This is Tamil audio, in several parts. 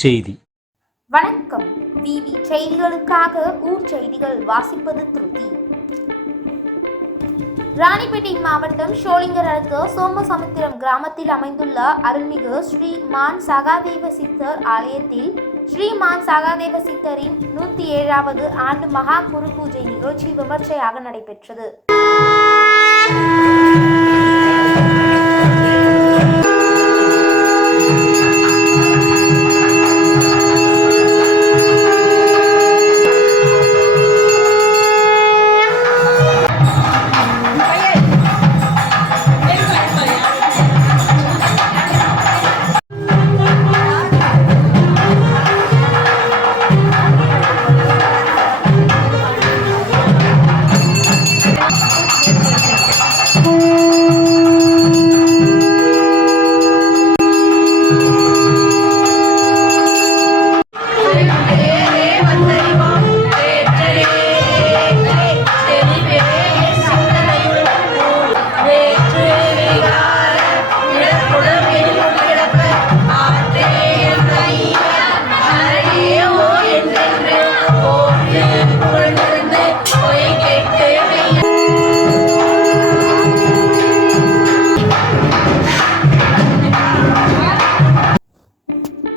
செய்தி. வணக்கம். விவி செய்திகளுக்காக ஊர் செய்திகள் வாசிப்பது திருத்தி. ராணிப்பேட்டை மாவட்டம் ஷோலிங்கர் அடுத்த சோமசமுத்திரம் கிராமத்தில் அமைந்துள்ள அருள்மிகு ஸ்ரீ மான் சகாதேவ சித்தர் ஆலயத்தில் ஸ்ரீமான் சகாதேவ சித்தரின் 107வது ஆண்டு மகா குரு பூஜை நிகழ்ச்சி விமர்சையாக நடைபெற்றது.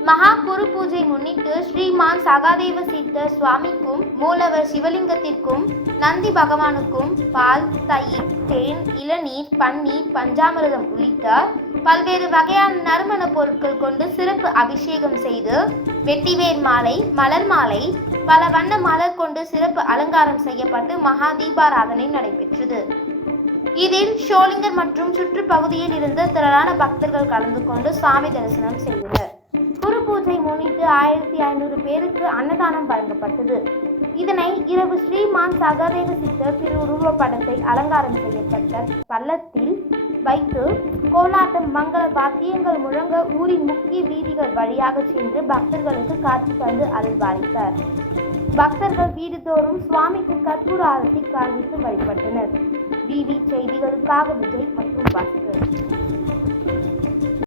மகா குரு பூஜை முன்னிட்டு ஸ்ரீமான் சகாதேவ சித்தர் சுவாமிக்கும் மூலவர் சிவலிங்கத்திற்கும் நந்தி பகவானுக்கும் பால், தயிர், தேன், இளநீர், பன்னீர், பஞ்சாமிர்தம் உள்ளிட்ட பல்வேறு வகையான நறுமண பொருட்கள் கொண்டு சிறப்பு அபிஷேகம் செய்து வெட்டிவேர் மாலை, மலர் மாலை, பல வண்ண மலர் கொண்டு சிறப்பு அலங்காரம் செய்யப்பட்டு மகா தீபாராதனை நடைபெற்றது. இதில் ஷோலிங்கர் மற்றும் சுற்றுப்பகுதியில் இருந்த திரளான பக்தர்கள் கலந்து கொண்டு சாமி தரிசனம் செய்தனர். குரு பூஜை முன்னிட்டு 1500 பேருக்கு அன்னதானம் வழங்கப்பட்டது. இதனை இரவு ஸ்ரீமான் சகாதேவ சித்தர் திருவுருவ படத்தை அலங்காரம் செய்யப்பட்ட பள்ளத்தில் வைத்து கோலாட்டம், மங்கள வாத்தியங்கள் முழங்க ஊரின் முக்கிய வீதிகள் வழியாக சென்று பக்தர்களுக்கு காட்சி தந்து அருள்பாலித்தார். பக்தர்கள் வீடுதோறும் சுவாமிக்கு கற்பூர ஆரத்தி காண்பித்து வழிபட்டனர். விவி செய்திகளுக்காக விஜய் மற்றும் பாஸ்கர்.